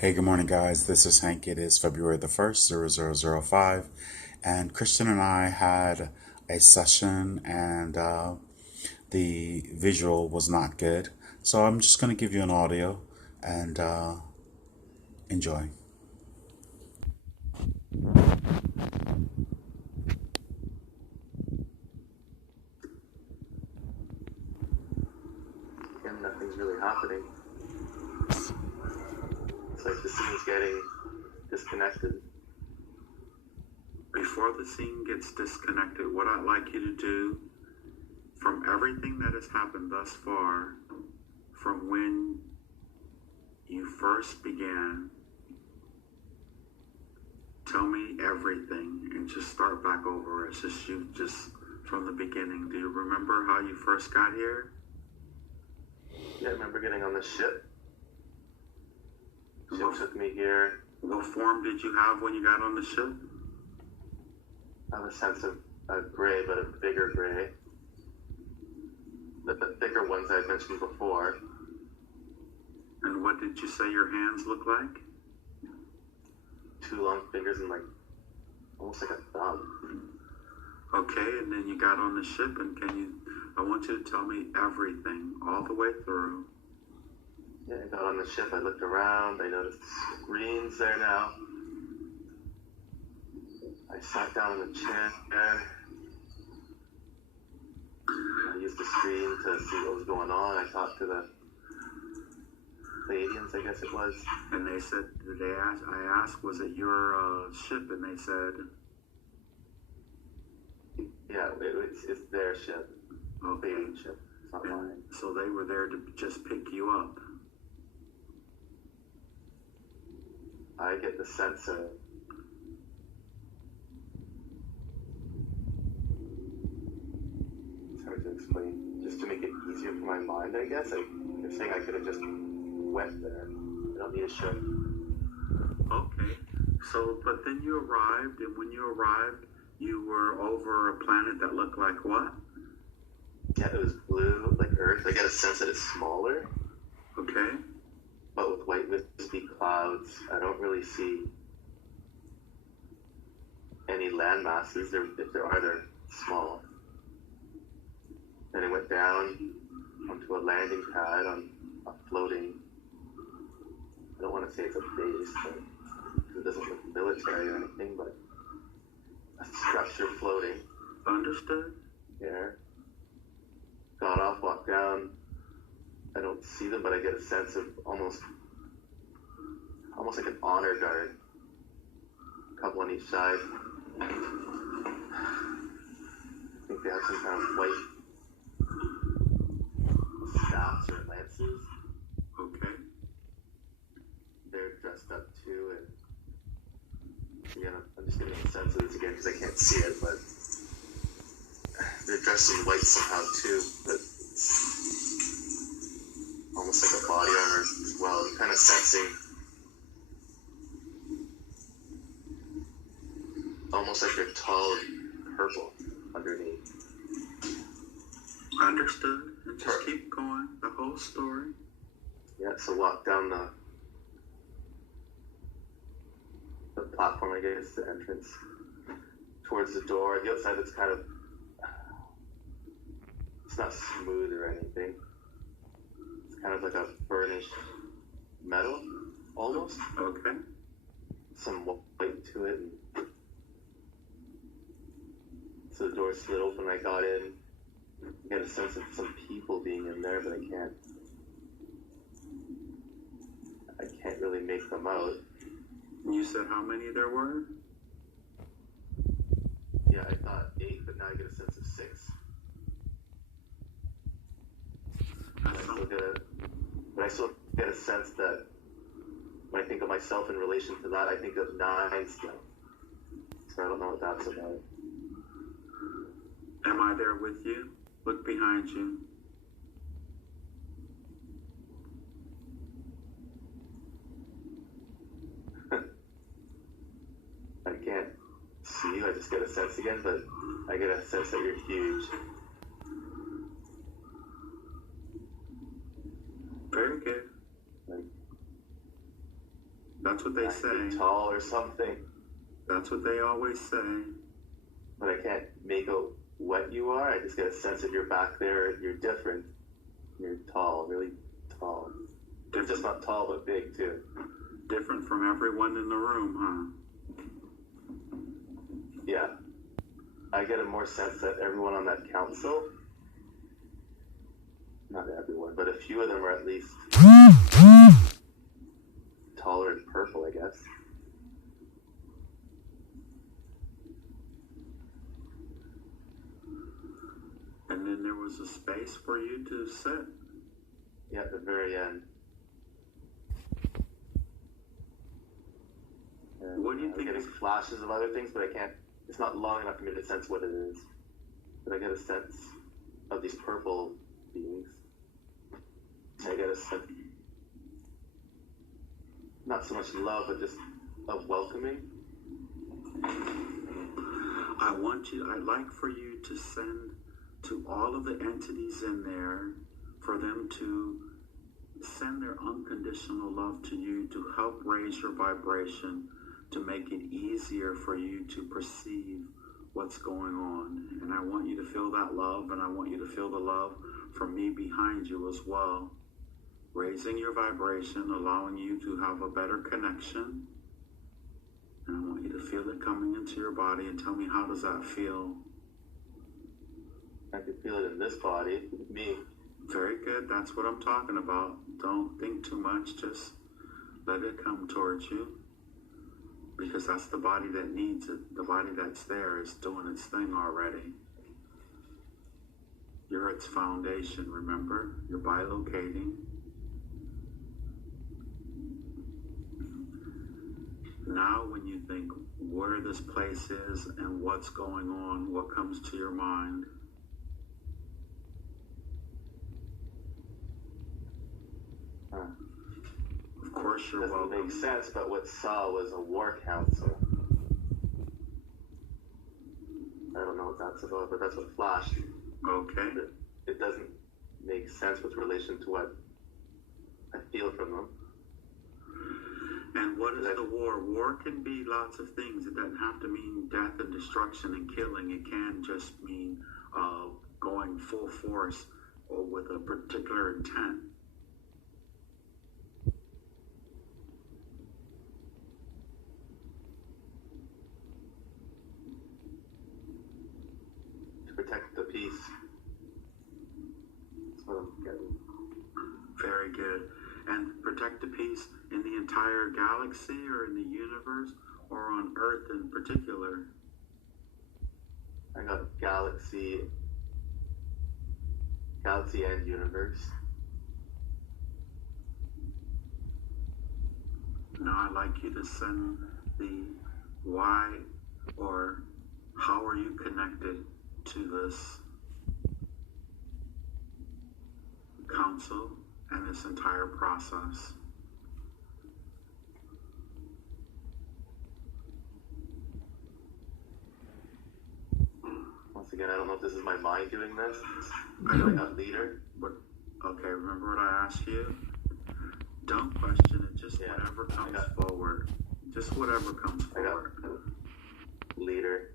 Hey, good morning, guys. This is Hank. It is February the 1st, 0005, and Christian and I had a session, and the visual was not good. So I'm just going to give you an audio and enjoy. And nothing's really happening. It's like the scene's getting disconnected. Before the scene gets disconnected, what I'd like you to do, from everything that has happened thus far, from when you first began, tell me everything and just start back over. It's just you, just from the beginning. Do you remember how you first got here? Yeah, I remember getting on the ship. The ship took me here. What form did you have when you got on the ship? I have a sense of a gray, but a bigger gray. The thicker ones I had mentioned before. And what did you say your hands look like? Two long fingers and like almost like a thumb. Okay, and then you got on the ship, and I want you to tell me everything, all the way through. Yeah, I got on the ship, I looked around, I noticed screens there now. I sat down in the chair. I used the screen to see what was going on. I talked to the aliens, I guess it was. And they said, I asked, was it your ship? And they said, yeah, it's their ship. okay. Alien ship. It's not mine. So they were there to just pick you up. I get the sense of it's hard to explain. Just to make it easier for my mind, I guess. You're saying I could have just went there. I don't need a ship. Okay. So, but then you arrived, and when you arrived, you were over a planet that looked like what? Yeah, it was blue, like Earth. I get a sense that it's smaller. Okay. But with white wispy clouds. I don't really see any land masses. If there are, they're small. Then I went down onto a landing pad on a floating, I don't want to say it's a base, but it doesn't look military or anything, but a structure floating. Understood. There. Got off, walked down. I don't see them, but I get a sense of almost like an honor guard. A couple on each side. I think they have some kind of white staffs or lances. Okay. They're dressed up too, and again, I'm just getting a sense of this again because I can't see it, but they're dressed in white somehow too, but almost like a body armor as well. I'm kind of sensing almost like they're tall and purple underneath. Understood. And just keep going. The whole story. Yeah, so walk down the platform, I guess, the entrance towards the door. The outside it's kind of, it's not smooth or anything. It's kind of like a burnished metal, almost. Okay. Some white to it. And so the door slid open. I got in. I get a sense of some people being in there, but I can't really make them out. You said how many there were? Yeah, I thought 8, but now I get a sense of 6. But I still get a sense that when I think of myself in relation to that, I think of 9 still. So I don't know what that's about. Am I there with you? Look behind you. I can't see you, I just get a sense again, but I get a sense that you're huge. Very good. Like, That's what they 9 feet say. tall or something. That's what they always say. But I can't make out what you are. I just get a sense that you're back there. You're different. You're tall, really tall. You're just not tall, but big too. Different from everyone in the room, Yeah. I get a more sense that everyone on that council, not everyone, but a few of them are at least taller and purple, I guess. And then there was a space for you to sit. Yeah, at the very end. And, What do you think I'm getting flashes of other things, but I can't. It's not long enough for me to sense what it is. But I get a sense of these purple beings. I get a sense, not so much love, but just of welcoming. I'd like for you to send to all of the entities in there for them to send their unconditional love to you to help raise your vibration, to make it easier for you to perceive what's going on. And I want you to feel that love, and I want you to feel the love from me behind you as well. Raising your vibration, allowing you to have a better connection. And I want you to feel it coming into your body, and tell me, how does that feel? I can feel it in this body, me. Very good. That's what I'm talking about. Don't think too much. Just let it come towards you. Because that's the body that needs it. The body that's there is doing its thing already. You're its foundation, remember? You're bilocating. Now when you think where this place is and what's going on, what comes to your mind? Of course you're welcome. Doesn't make sense, but what saw was a war council. I don't know what that's about, but that's what flashed. Okay. It doesn't make sense with relation to what I feel from them. And what is the war? War can be lots of things. It doesn't have to mean death and destruction and killing. It can just mean going full force or with a particular intent. To protect the peace. That's what I'm getting. Very good. And protect the peace in the entire galaxy or in the universe or on Earth in particular? I got galaxy and universe. Now I'd like you to send the why or how are you connected to this council and this entire process. Once again, I don't know if this is my mind doing this. I don't got leader. But okay, remember what I asked you? Don't question it, just whatever comes forward. Just whatever comes forward. Leader.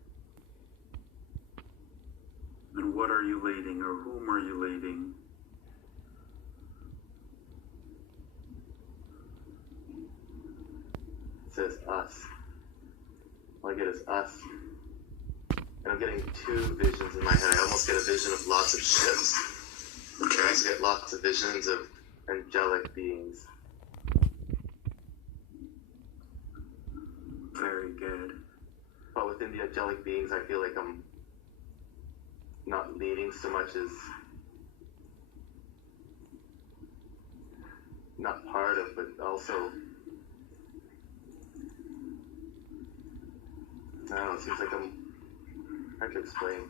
And what are you leading, or whom are you leading? It says us. All I get is us. And I'm getting two visions in my head. I almost get a vision of lots of ships. Okay. I also get lots of visions of angelic beings. Very good. But within the angelic beings, I feel like I'm not leading so much as not part of, but also, I don't know, it seems like I'm hard to explain.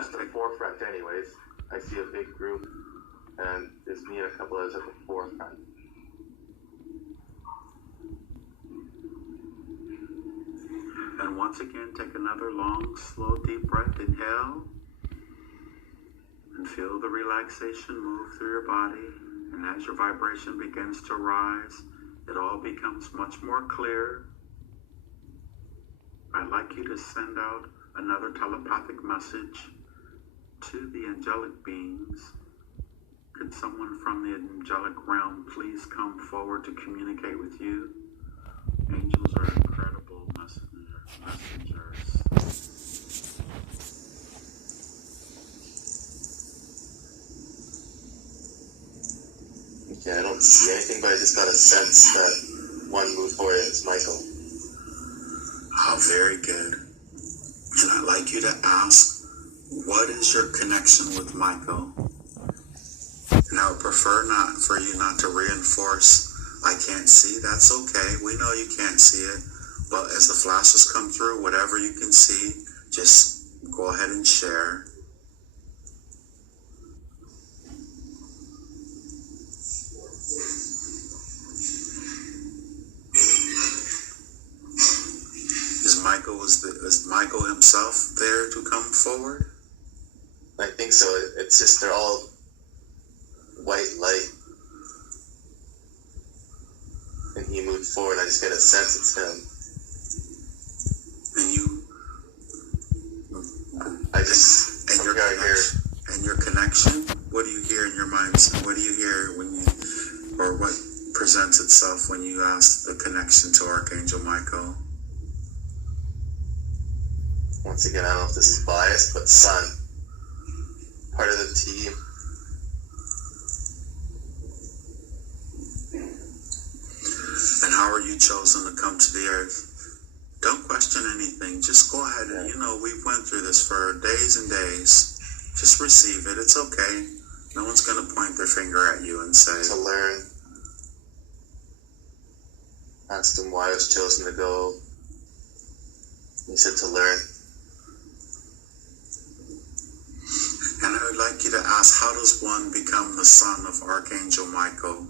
At the forefront anyways, I see a big group, and there's me and a couple others at the forefront. And once again, take another long, slow, deep breath. Inhale. And feel the relaxation move through your body. And as your vibration begins to rise, it all becomes much more clear. I'd like you to send out another telepathic message to the angelic beings. Could someone from the angelic realm please come forward to communicate with you? Angels are incredible messengers. Okay, I don't see anything, but I just got a sense that one move forward is Michael. Oh, very good. And I'd like you to ask, what is your connection with Michael? And I would prefer not for you not to reinforce, I can't see, that's okay. We know you can't see it. But as the flashes come through, whatever you can see, just go ahead and share. Is Michael himself there to come forward? I think so. It's just they're all white light. And he moved forward. I just get a sense it's him. And you, and your connection. What do you hear in your mind? What do you hear when you, or what presents itself when you ask the connection to Archangel Michael? Once again, I don't know if this is biased, but son, part of the team. And how are you chosen to come to the earth? Don't question anything. Just go ahead and, we've went through this for days and days. Just receive it. It's okay. No one's going to point their finger at you and say... To learn. Asked him why I was chosen to go. He said to learn. And I would like you to ask, how does one become the son of Archangel Michael?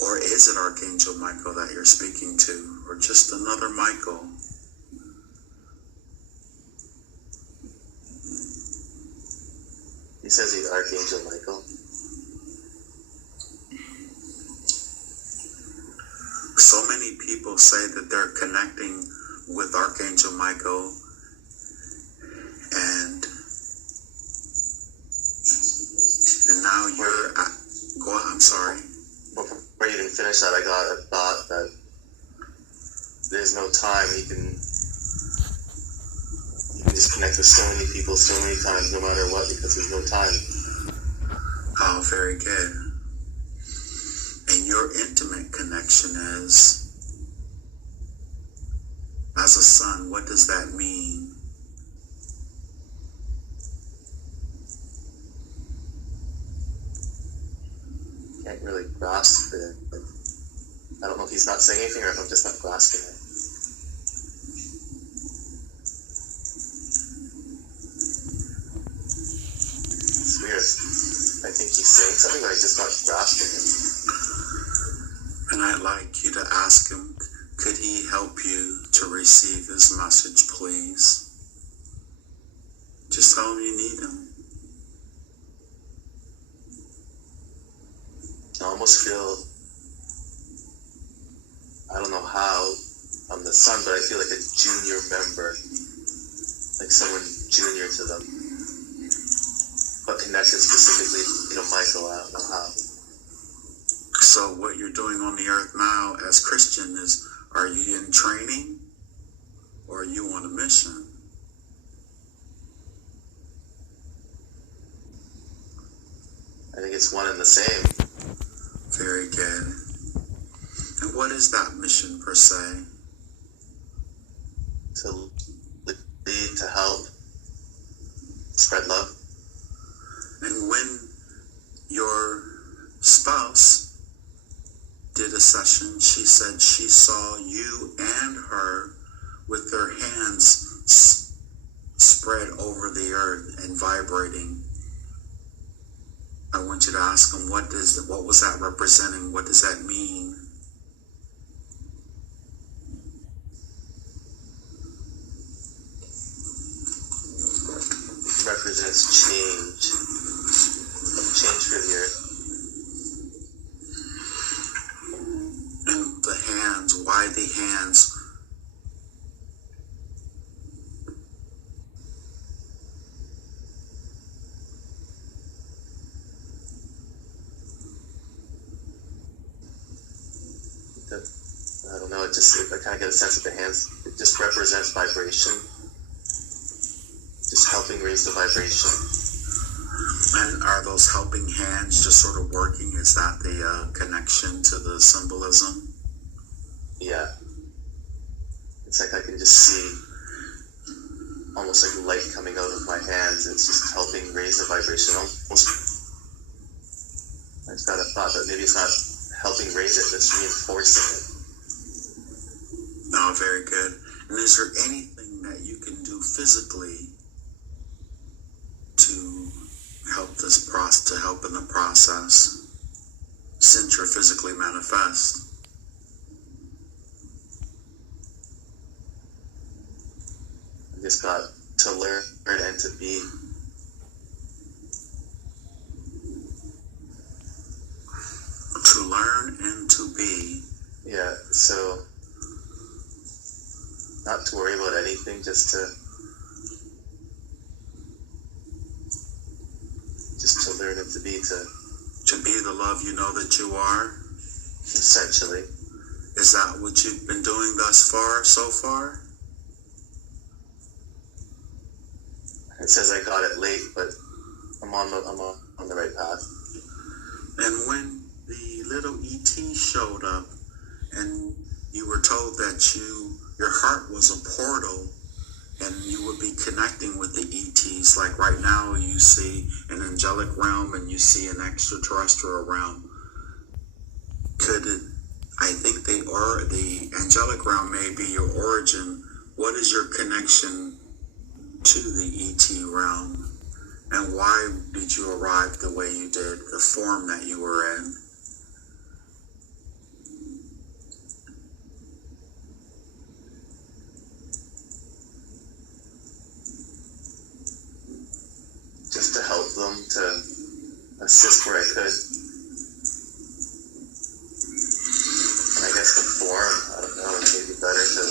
Or is it Archangel Michael that you're speaking to? Or just another Michael? He says he's Archangel Michael. So many people say that they're connecting with Archangel Michael, and now you're... I'm sorry. Before you even finish that, I got a thought that there's no time. You can just connect with so many people so many times, no matter what, because there's no time. Oh, very good. And your intimate connection is, as a son, what does that mean? Can't really grasp it. I don't know if he's not saying anything or if I'm just not grasping it. It's weird. I think he's saying something, but I just not grasping it. And I'd like you to ask him, could he help you to receive his message, please? Just tell him you need him. I almost feel, I don't know how, I'm the son, but I feel like a junior member, like someone junior to them, but connected specifically, Michael, I don't know how. So what you're doing on the earth now as Christian is, are you in training or are you on a mission? I think it's one and the same. Very good. And what is that mission per se? To lead, to help, spread love. And when your spouse did a session, she said she saw you and her with their hands spread over the earth and vibrating. I want you to ask them, what was that representing? What does that mean? the hands. I don't know, I kind of get a sense that the hands, it just represents vibration, just helping raise the vibration. And are those helping hands just sort of working? Is that the connection to the symbolism? Yeah. It's like I can just see almost like light coming out of my hands. It's just helping raise the vibration. Almost, I just got a thought that maybe it's not helping raise it, it's reinforcing it. No, very good. And is there anything that you can do physically to help to help in the process, since you're physically manifest? I just got to learn and to be. To learn and to be. Yeah, so not to worry about anything, just to learn and to be, to be the love you know that you are. Essentially. Is that what you've been doing thus far, so far? It says I got it late, but I'm on the right path. And when the little ET showed up and you were told that your heart was a portal and you would be connecting with the ETs, like right now you see an angelic realm and you see an extraterrestrial realm. I think the angelic realm may be your origin. What is your connection to the ET realm? And why did you arrive the way you did, the form that you were in? Just to help them, to assist where I could. And I guess the form, I don't know, maybe better to...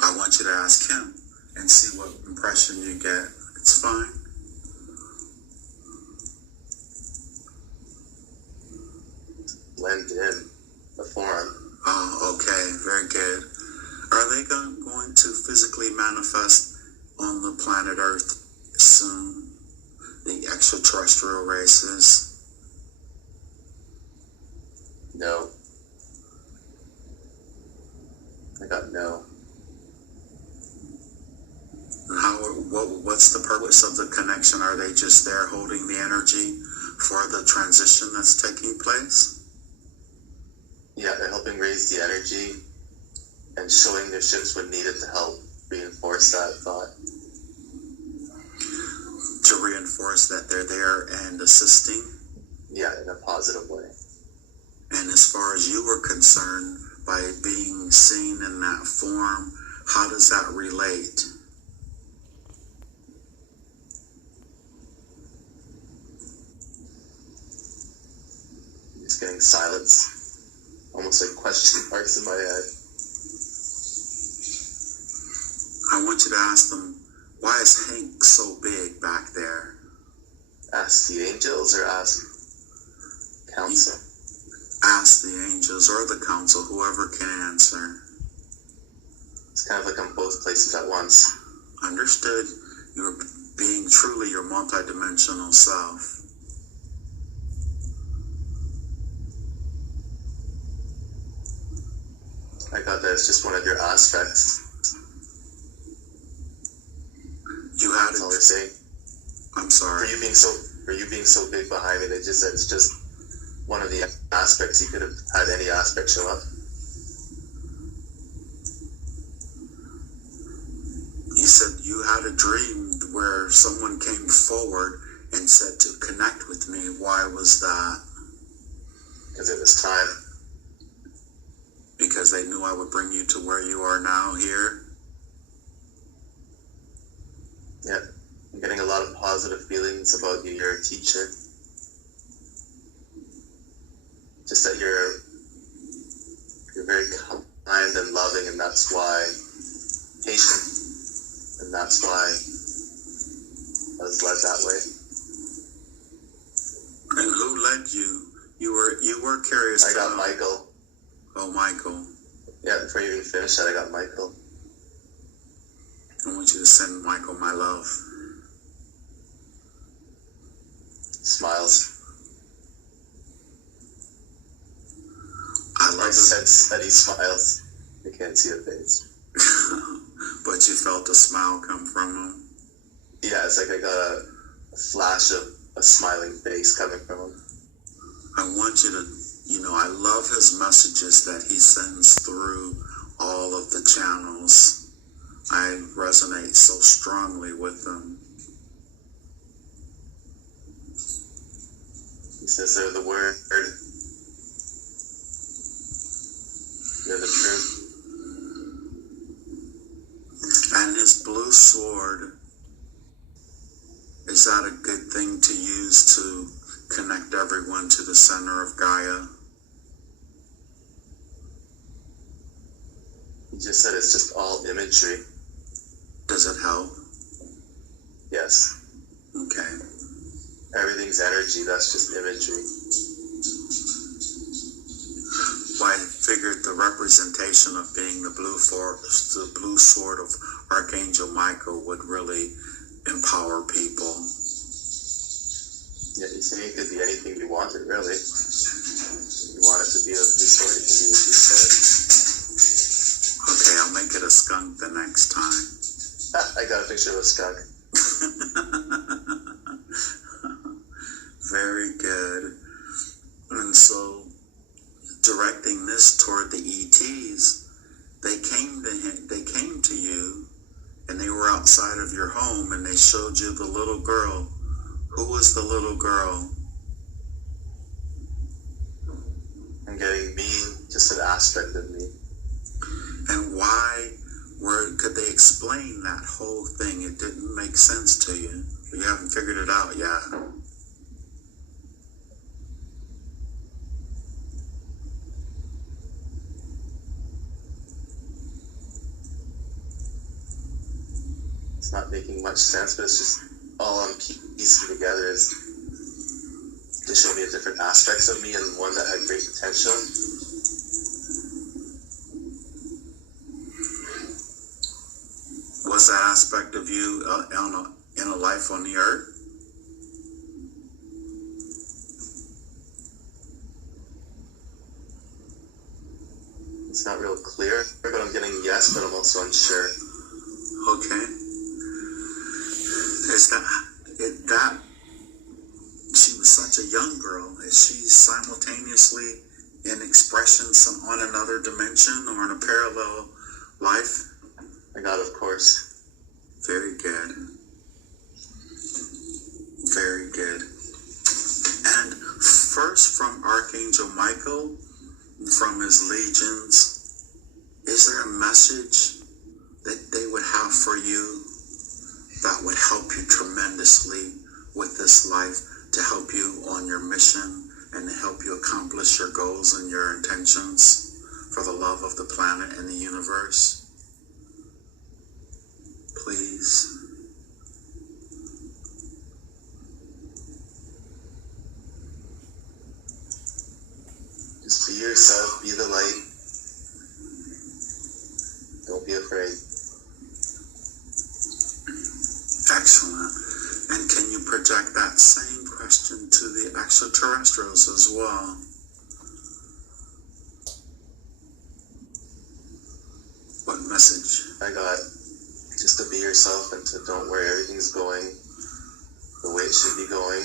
I want you to ask him and see what impression you get. It's fine. blend in the form. Oh, okay, very good. Are they going to physically manifest on the planet Earth soon? The extraterrestrial races? No. I got no. What's the purpose of the connection? Are they just there holding the energy for the transition that's taking place? Yeah, they're helping raise the energy and showing their ships what needed to help reinforce that thought. To reinforce that they're there and assisting? Yeah, in a positive way. And as far as you were concerned, by being seen in that form, how does that relate? Just getting silence, almost like question marks in my head. I want you to ask them, why is Hank so big back there? Ask the angels or ask council? Ask the angels or the council, whoever can answer. It's kind of like I'm both places at once. Understood. You're being truly your multidimensional self. I got that it's just one of your aspects. You had That's it. all they're saying. I'm sorry. For you being so big behind me, they just said it's just one of the aspects. You could have had any aspect show up. You said you had a dream where someone came forward and said to connect with me. Why was that? Because it was time. Because they knew I would bring you to where you are now here? Yeah. I'm getting a lot of positive feelings about you. You're a teacher. Just that you're that's why patient, and that's why I was led that way. And who led you? You were curious. I got Michael. Oh, Michael. Yeah, before you even finish that, I got Michael. I want you to send Michael my love. Smiles. I love I sense that he smiles. You can't see a face. But you felt a smile come from him? Yeah, it's like I got a flash of a smiling face coming from him. I want you to, I love his messages that he sends through all of the channels. I resonate so strongly with them. He says they're the word. They're the truth. And his blue sword, is that a good thing to use to connect everyone to the center of Gaia? He just said it's just all imagery. Does it help? Yes. Okay. Everything's energy, that's just imagery. Well, I figured the representation of being the blue sword of Archangel Michael would really empower people. Yeah, he's saying it could be anything you want it, really. If you want it to be a blue sword, it can be a blue sword. Okay, I'll make it a skunk the next time. I got a picture of a skunk. Very good. And so, directing this toward the ETs, they came to you, and they were outside of your home, and they showed you the little girl. Who was the little girl? I'm getting me, just an aspect of me. And why could they explain that whole thing? It didn't make sense to you. You haven't figured it out yet. It's not making much sense, but it's just all I'm piecing together is to show me different aspects of me and one that had great potential. Was that aspect of you in a life on the earth? It's not real clear, but I'm getting yes, but I'm also unsure. Okay. Is that she was such a young girl? Is she simultaneously in expression on another dimension or in a parallel life? I got, of course. Very good. Very good. And first from Archangel Michael, from his legions, is there a message that they would have for you that would help you tremendously with this life, to help you on your mission and to help you accomplish your goals and your intentions for the love of the planet and the universe? Please. Just be yourself, be the light. Don't be afraid. Excellent. And can you project that same question to the extraterrestrials as well? What message? I got just to be yourself and to don't worry, everything's going the way it should be going.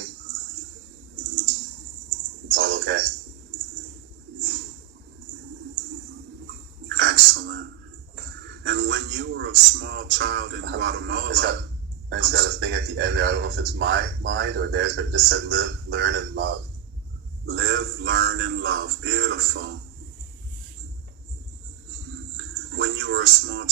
It's all okay. Excellent. And when you were a small child in Guatemala... I just got a thing at the end there. I don't know if it's my mind or theirs, but it just said live, learn, and love. Live, learn, and love. Beautiful. When you were a small child,